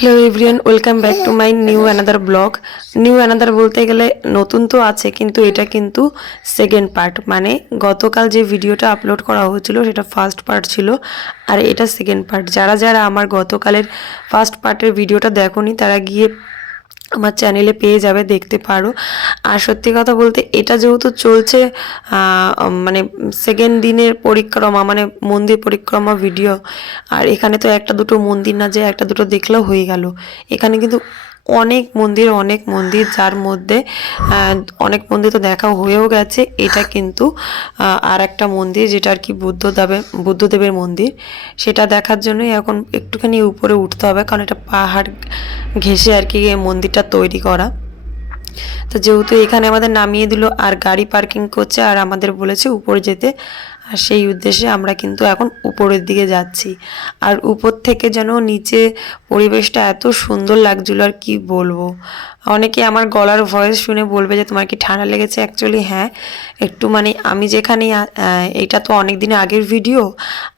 Hello everyone welcome back to my new another blog new another বলতে গেলে নতুন তো আছে, কিন্তু এটা কিন্তু সেকেন্ড পার্ট মানে গতকাল যে ভিডিওটা আপলোড করা হয়েছিল, সেটা ফার্স্ট পার্ট ছিল, আর এটা সেকেন্ড পার্ট যারা যারা আমার গতকালের ফার্স্ট পার্টের ভিডিওটা দেখোনি, তারা গিয়ে আমার চ্যানেলে পেয়ে যাবে, দেখতে পারো। আর সত্যি কথা বলতে, এটা যেহেতু চলছে মানে সেকেন্ড দিনের পরিক্রমা মানে মন্দির পরিক্রমা ভিডিও আর এখানে তো একটা দুটো মন্দির না যে, একটা দুটো দেখলেও হয়ে গেল। এখানে কিন্তু অনেক মন্দির অনেক মন্দির যার মধ্যে অনেক মন্দির তো দেখা হয়েও গেছে। এটা কিন্তু আর একটা মন্দির যেটা আর কি বুদ্ধদেবের বুদ্ধদেবের মন্দির। সেটা দেখার জন্যই এখন একটুখানি উপরে উঠতে হবে, কারণ এটা পাহাড় ঘেঁষে আর কি মন্দিরটা তৈরি করা। তো যেহেতু এখানে আমাদের নামিয়ে দিল, আর গাড়ি পার্কিং করছে, আর আমাদের বলেছে উপরে যেতে। আর সেই উদ্দেশ্যে আমরা কিন্তু এখন উপরের দিকে যাচ্ছি। আর উপর থেকে যেন নিচে পরিবেশটা এত সুন্দর লাগছিল আর কি বলব। অনেকে আমার গলার ভয়েস শুনে বলবে যে, তোমার কি ঠান্ডা লেগেছে? অ্যাকচুয়ালি হ্যাঁ একটু মানে আমি যেখানে এইটা তো অনেক দিন আগের ভিডিও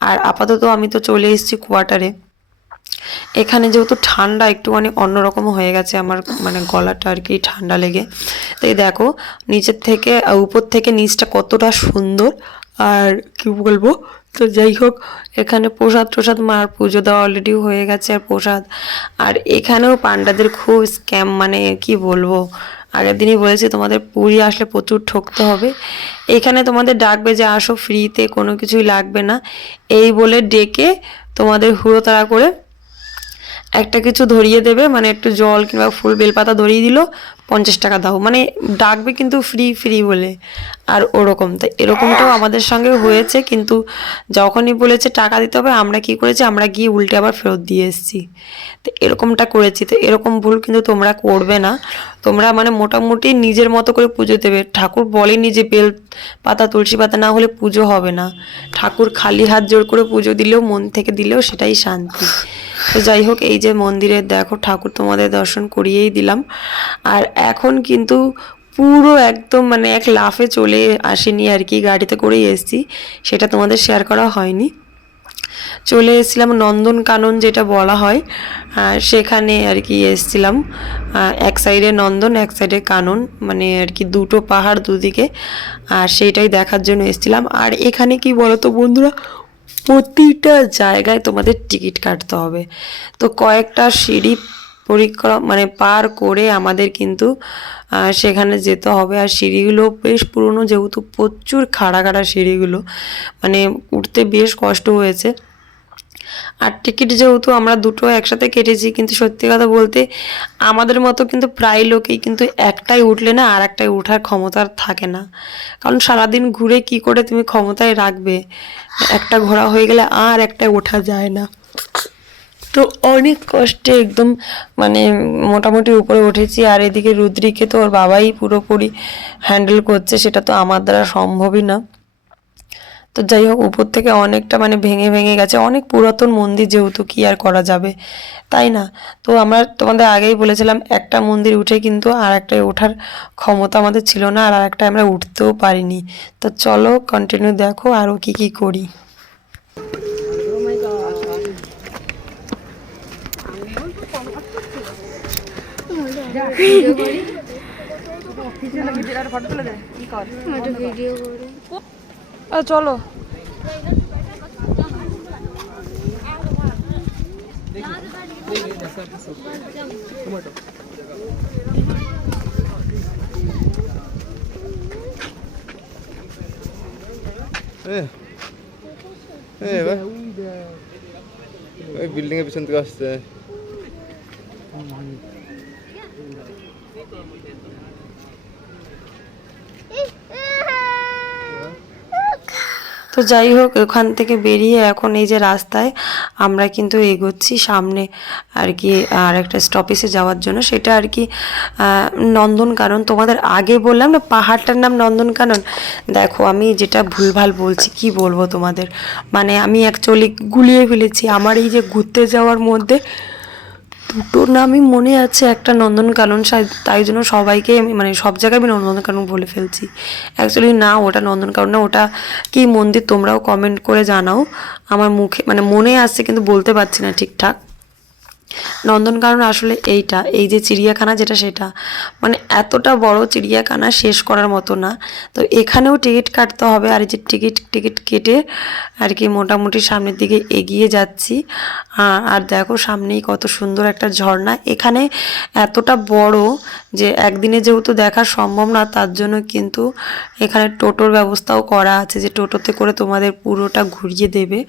আর আপাতত আমি তো চলে এসেছি কোয়ার্টারে এখানে যেহেতু ঠান্ডা, একটুখানি অন্যরকম হয়ে গেছে আমার মানে গলাটা আর কি ঠান্ডা লেগে। তাই দেখো, নিচের থেকে, উপর থেকে নিচটা কতটা সুন্দর। আর কি বলব? তো যাই হোক, এখানে প্রসাদ প্রসাদ মার পুজো দেওয়া অলরেডি হয়ে গেছে আর প্রসাদ। আর এখানেও পান্ডাদের খুব স্ক্যাম মানে কি বলব? আগের দিনই বলেছি তোমাদের পুরী আসলে প্রচুর ঠকতে হবে। এখানে তোমাদের ডাকবে যে আসো ফ্রিতে কোনো কিছুই লাগবে না। এই বলে ডেকে তোমাদের হুড়োতাড়া করে একটা কিছু ধরিয়ে দেবে মানে একটু জল কিংবা ফুল বেলপাতা ধরিয়ে দিল। পঞ্চাশ টাকা দাও। মানে ডাকবে কিন্তু ফ্রি ফ্রি বলে। আর ওরকম। তাই এরকমটাও আমাদের সঙ্গে হয়েছে, কিন্তু যখনই বলেছে টাকা দিতে হবে, আমরা কি করেছি? আমরা গিয়ে উল্টে আবার ফেরত দিয়ে এসেছি। তো এরকমটা করেছি। তো এরকম ভুল কিন্তু তোমরা করবে না। তোমরা মানে মোটামুটি নিজের মতো করে পুজো দেবে। ঠাকুর বলেনি যে বেল পাতা, তুলসী পাতা না হলে পুজো হবে না। ঠাকুর খালি হাত জোর করে পুজো দিলেও, মন থেকে দিলেও সেটাই শান্তি। তো যাই হোক, এই যে মন্দিরে দেখো, ঠাকুর তোমাদের দর্শন করিয়েই দিলাম। আর এখন কিন্তু পুরো একদম মানে এক লাফে চলে আসেনি আর কি, গাড়িতে করেই এসেছি। সেটা তোমাদের শেয়ার করা হয়নি। চলে এসেছিলাম নন্দন কানন যেটা বলা হয় সেখানে আর কি এসেছিলাম। এক সাইডে নন্দন, এক সাইডে কানন মানে আর কি দুটো পাহাড় দুদিকে। আর সেইটাই দেখার জন্য এসেছিলাম। আর এখানে কি বলো তো বন্ধুরা, প্রতিটা জায়গায় তোমাদের টিকিট কাটতে হবে। তো কয়েকটা সিঁড়ি পরিক্রমা মানে পার করে আমাদের কিন্তু সেখানে যেতে হবে। আর সিঁড়িগুলো বেশ পুরনো, যেহেতু প্রচুর খাড়া খাড়া সিঁড়িগুলো মানে উঠতে বেশ কষ্ট হয়েছে। আর টিকিট যেহেতু আমরা দুটো একসাথে কেটেছি, কিন্তু সত্যি কথা বলতে আমাদের মতো কিন্তু প্রায় লোকেই কিন্তু একটাই উঠলে না আর একটাই ওঠার ক্ষমতা আর থাকে না। কারণ সারাদিন ঘুরে কি করে তুমি ক্ষমতায় রাখবে? একটা ঘোরা হয়ে গেলে আর একটাই ওঠা যায় না। তো অনেক কষ্টে একদম মানে মোটামুটি উপরে উঠেছি। আর এদিকে রুদ্রিকে তো ওর বাবাই পুরোপুরি হ্যান্ডেল করছে, সেটা তো আমার দ্বারা সম্ভবই না। তো যাই হোক, উপর থেকে অনেকটা মানে ভেঙে ভেঙে গেছে। অনেক পুরাতন মন্দির যেহেতু, কি আর করা যাবে? তাই না? তো আমরা তোমাদের আগেই বলেছিলাম, একটা মন্দির উঠে কিন্তু আর একটায় ওঠার ক্ষমতা আমাদের ছিল না, আর একটা আমরা উঠতেও পারিনি। তো চলো কন্টিনিউ দেখো আরও কি কি করি একটা ভিডিও করে চলো। বিল্ডিং এর পিছন থেকে আসছে। তো যাই হোক, ওখান থেকে বেরিয়ে এখন এই যে রাস্তায় আমরা কিন্তু এগোচ্ছি সামনে আর কি, আর একটা স্টপেজে যাওয়ার জন্য। সেটা আর কি নন্দনকানন। তোমাদের আগে বললাম না, পাহাড়টার নাম নন্দনকানন? দেখো, আমি যেটা ভুলভাল বলছি, কি বলব তোমাদের? মানে আমি অ্যাকচুয়ালি গুলিয়ে ফেলেছি। আমার এই যে ঘুরতে যাওয়ার মধ্যে দুটো নামই মনে আছে, একটা নন্দনকানন তাই জন্য সবাইকে মানে সব জায়গায় আমি নন্দনকানন বলে ফেলছি। অ্যাকচুয়ালি না, ওটা নন্দনকানন না, ওটা কি মন্দির তোমরাও কমেন্ট করে জানাও। আমার মুখে মানে মনে আসছে কিন্তু বলতে পারছি না ঠিকঠাক। নন্দনকানন আসলে এইটা, এই যে চিড়িয়াখানা যেটা সেটা। মানে এতটা বড় চিড়িয়াখানা শেষ করার মতো না। তো এখানেও টিকিট কাটতে হবে আর এই যে টিকিট টিকিট কেটে আর কি মোটামুটি সামনের দিকে এগিয়ে যাচ্ছি। আর দেখো সামনেই কত সুন্দর একটা ঝর্ণা। এখানে এতটা বড় যে একদিনে যেহেতু দেখা সম্ভব না, তার জন্য কিন্তু এখানে টোটোর ব্যবস্থাও করা আছে যে টোটোতে করে তোমাদের পুরোটা ঘুরিয়ে দেবে।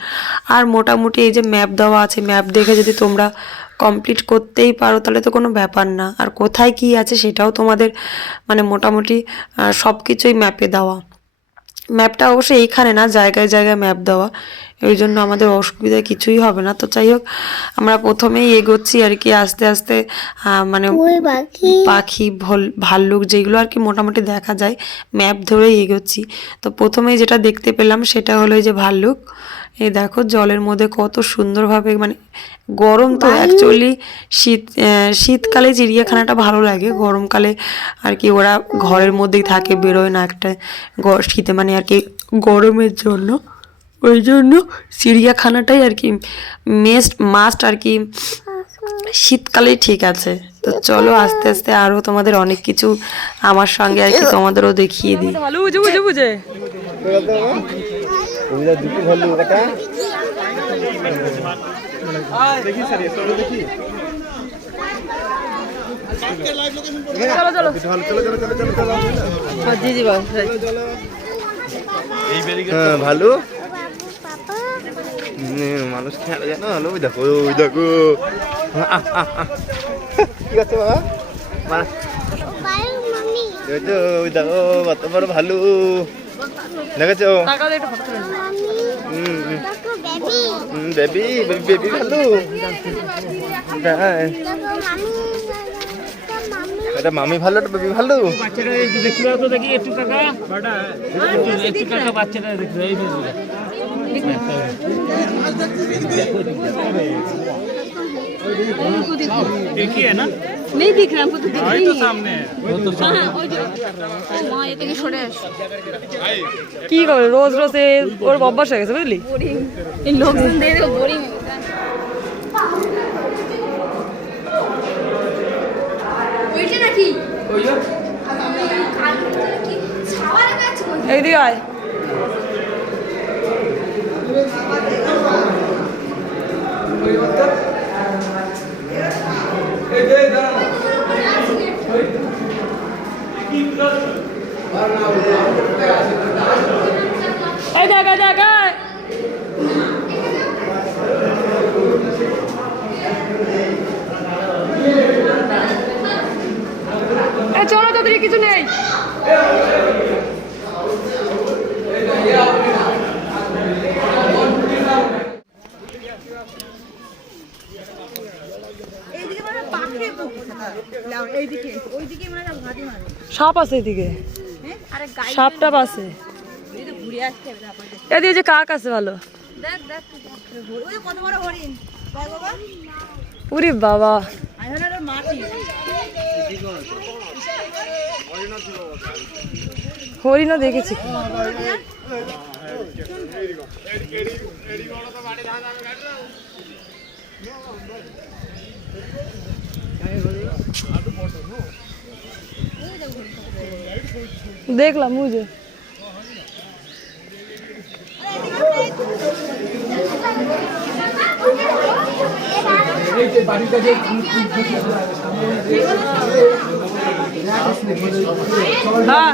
আর মোটামুটি এই যে ম্যাপ দেওয়া আছে, ম্যাপ দেখে যদি তোমরা কমপ্লিট করতেই পারো, তাহলে তো কোনো ব্যাপার না। আর কোথায় কি আছে সেটাও তোমাদের মানে মোটামুটি সব কিছুই ম্যাপে দেওয়া। ম্যাপটা অবশ্যই এইখানে না, জায়গায় জায়গায় ম্যাপ দেওয়া। এই জন্য আমাদের অসুবিধা কিছুই হবে না। তো যাই হোক আমরা প্রথমেই এগোচ্ছি আর কি আস্তে আস্তে মানে পাখি। ভল- ভাল্লুক যেগুলো আর কি মোটামুটি দেখা যায় ম্যাপ ধরেই এগোচ্ছি। তো প্রথমেই যেটা দেখতে পেলাম সেটা হলো এই যে ভাল্লুক। এই দেখো জলের মধ্যে কত সুন্দরভাবে মানে গরম তো অ্যাকচুয়ালি শীত শীতকালে চিড়িয়াখানাটা ভালো লাগে গরমকালে আর কি ওরা ঘরের মধ্যেই থাকে বেরোয় না একটা শীতে মানে আর কি গরমের জন্য। ওই জন্য চিড়িয়াখানাটাই আর কি মেস্ট মাস্ট আর কি শীতকালেই ঠিক আছে। তো চলো আস্তে আস্তে আরও তোমাদের অনেক কিছু আমার সঙ্গে আর কি তোমাদেরও দেখিয়ে দিই। ভালো বুঝে বুঝে। বুঝে ভালো? মানুষ খেয়াল জানো? ওই দেখো ওই দেখো। ঠিক আছে বাবা ওই দেখো, কত বড় ভালো। দেখেছ? বেবি বেবি বেবি ভালো। হ্যাঁ। এটা মামি ভালো, এটা বেবি ভালো? বাচ্চাটা দেখি, একটু কাকা। বাচ্চাটা বেবিটা देखिए ना नहीं दिख रहा हमको तो दिख वही ही तो नहीं सामने है वो तो सामने हाँ, ওই যে- ও মা, এটা কি সরে আসো। কি করে রোজ রোজ এ ওর অভ্যাস হয়ে গেছে বুঝলি এই লোকজন দিয়ে দেবো বোরিং এইদিকে আয় তাড়াতাড়ি কিছু নেই। সাপ আছে এদিকে। সাপ টাপ আছে। এদিকে যে কাক আছে ভালো। উরি বাবা। হরিণও দেখেছি। দেখলাম বুঝে হ্যাঁ।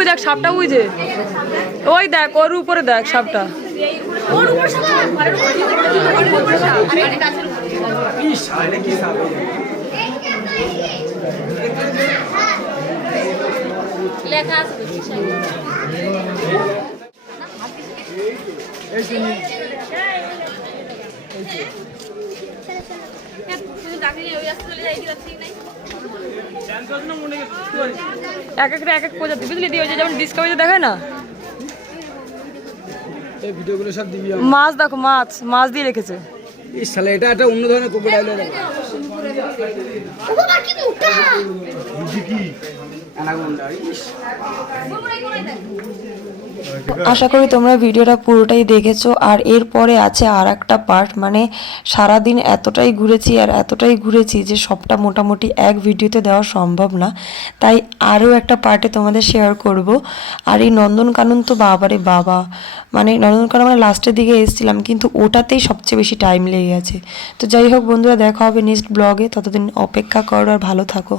ওই দেখ সাপটা ওই যে ওই দেখ ওর উপরে দেখ সাপটা লেখা আছে তো, কি সাইড? হ্যাঁ, ওই চলে যাই, এই রাস্তা ঠিক নাই। এক একটা এক এক প্রজাতি। বুঝলি দিয়ে ওই যে যেমন ডিসকাভারিতে দেখায় না? এই ভিডিওগুলো সব দিবি মাছ দেখো মাছ মাছ দিয়ে রেখেছে। এই শালা এটা একটা অন্য ধরনের ক্রোকোডাইল ও বাবা, কি মোটা! অ্যানাকোন্ডা ইস আশা করি তোমরা ভিডিওটা পুরোটাই দেখেছ, আর এরপরে আছে আর একটা পার্ট মানে সারাদিন এতটাই ঘুরেছি আর এতটাই ঘুরেছি যে সবটা মোটামুটি এক ভিডিওতে দেওয়া সম্ভব না। তাই আরও একটা পার্টে তোমাদের শেয়ার করব। আর এই নন্দনকানন তো বাবারে বাবা মানে নন্দনকানন মানে লাস্টের দিকে এসেছিলাম, কিন্তু ওটাতেই সবচেয়ে বেশি টাইম লেগে গেছে। তো যাই হোক বন্ধুরা, দেখা হবে নেক্সট ব্লগে ততদিন অপেক্ষা করো আর ভালো থাকো।